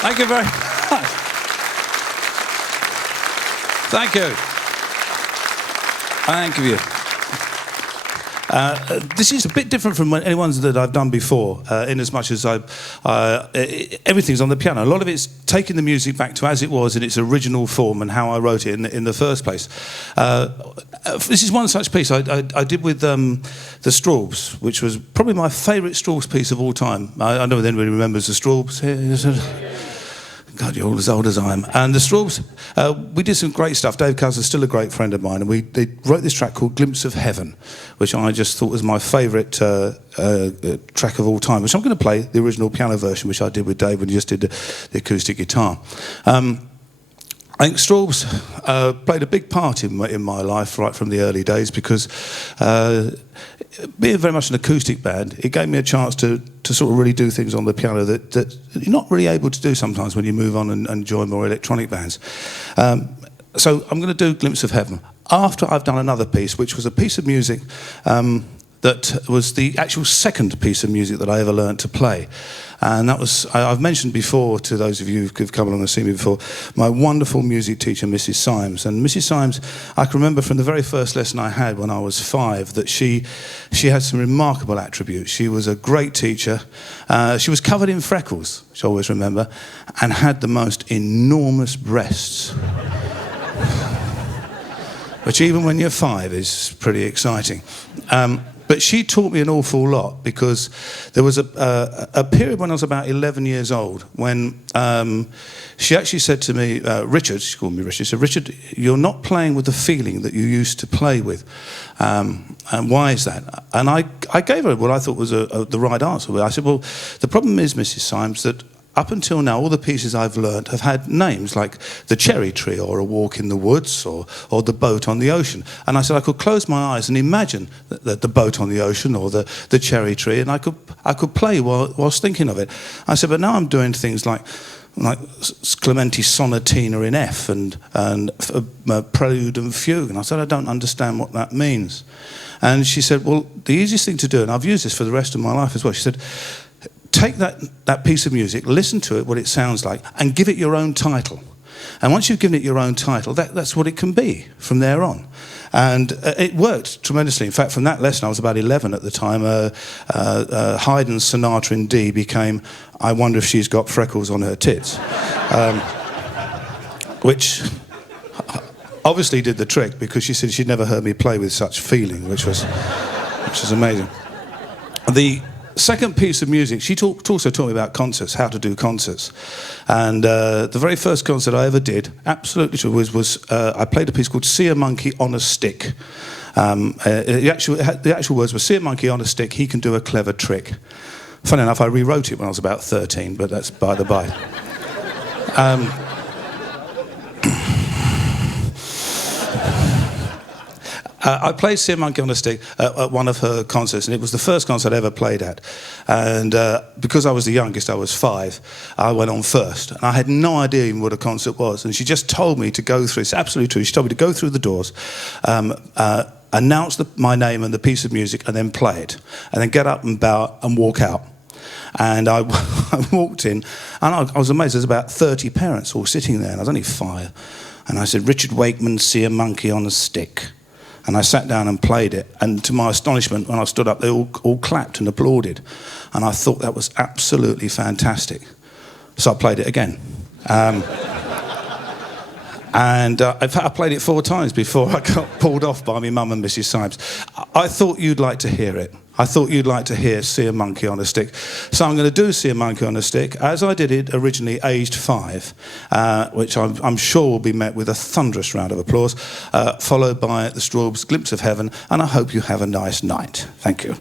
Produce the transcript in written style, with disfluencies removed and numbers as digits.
Thank you very much. Thank you. Thank you. This is a bit different from any ones that I've done before, in as much as everything's on the piano. A lot of it's taking the music back to as it was in its original form and how I wrote it in the first place. This is one such piece I did with the Straubs, which was probably my favourite Straubs piece of all time. I don't know if anybody remembers the Straubs. God, you're all as old as I am. And the Straubs, we did some great stuff. Dave Cousins, still a great friend of mine, and they wrote this track called Glimpse of Heaven, which I just thought was my favourite track of all time, which I'm going to play the original piano version, which I did with Dave when he just did the acoustic guitar. I think Straubs played a big part in my life right from the early days because being very much an acoustic band, it gave me a chance to sort of really do things on the piano that you're not really able to do sometimes when you move on and join more electronic bands. So I'm going to do Glimpse of Heaven after I've done another piece, which was a piece of music that was the actual second piece of music that I ever learned to play. And that was, I've mentioned before to those of you who've come along and seen me before, my wonderful music teacher, Mrs. Symes. And Mrs. Symes, I can remember from the very first lesson I had when I was 5 that she had some remarkable attributes. She was a great teacher. She was covered in freckles, which I always remember, and had the most enormous breasts. Which even when you're 5 is pretty exciting. But she taught me an awful lot because there was a period when I was about 11 years old when she actually said to me, Richard, she called me Richard, she said, Richard, you're not playing with the feeling that you used to play with. And why is that? And I gave her what I thought was the right answer. I said, well, the problem is, Mrs. Symes, that up until now, all the pieces I've learnt have had names like The Cherry Tree or A Walk in the Woods or The Boat on the Ocean. And I said I could close my eyes and imagine the boat on the ocean or the cherry tree, and I could play whilst thinking of it. I said, but now I'm doing things like Clementi Sonatina in F and Prelude and Fugue. And I said, I don't understand what that means. And she said, well, the easiest thing to do, and I've used this for the rest of my life as well, she said, take that piece of music, listen to it, what it sounds like, and give it your own title. And once you've given it your own title, that's what it can be from there on. And it worked tremendously. In fact, from that lesson, I was about 11 at the time, Haydn's Sonata in D became I Wonder If She's Got Freckles on Her Tits. Which obviously did the trick because she said she'd never heard me play with such feeling, which was amazing. The second piece of music, she also taught me about concerts, how to do concerts. And the very first concert I ever did, absolutely true, was I played a piece called See a Monkey on a Stick. The actual words were, see a monkey on a stick, he can do a clever trick. Funny enough, I rewrote it when I was about 13, but that's by the by. I played See a Monkey on a Stick at one of her concerts, and it was the first concert I ever played at. And because I was the youngest, I was 5, I went on first. And I had no idea even what a concert was. And she just told me to go through, it's absolutely true, she told me to go through the doors, announce my name and the piece of music, and then play it. And then get up and bow and walk out. And I walked in, and I was amazed. There's about 30 parents all sitting there, and I was only 5. And I said, Richard Wakeman, See a Monkey on a Stick. And I sat down and played it, and to my astonishment, when I stood up, they all clapped and applauded. And I thought that was absolutely fantastic. So I played it again. In fact, I played it 4 times before I got pulled off by my mum and Mrs. Symes. I thought you'd like to hear it. I thought you'd like to hear See a Monkey on a Stick. So I'm going to do See a Monkey on a Stick, as I did it originally aged 5, which I'm sure will be met with a thunderous round of applause, followed by the Straubs' Glimpse of Heaven, and I hope you have a nice night. Thank you.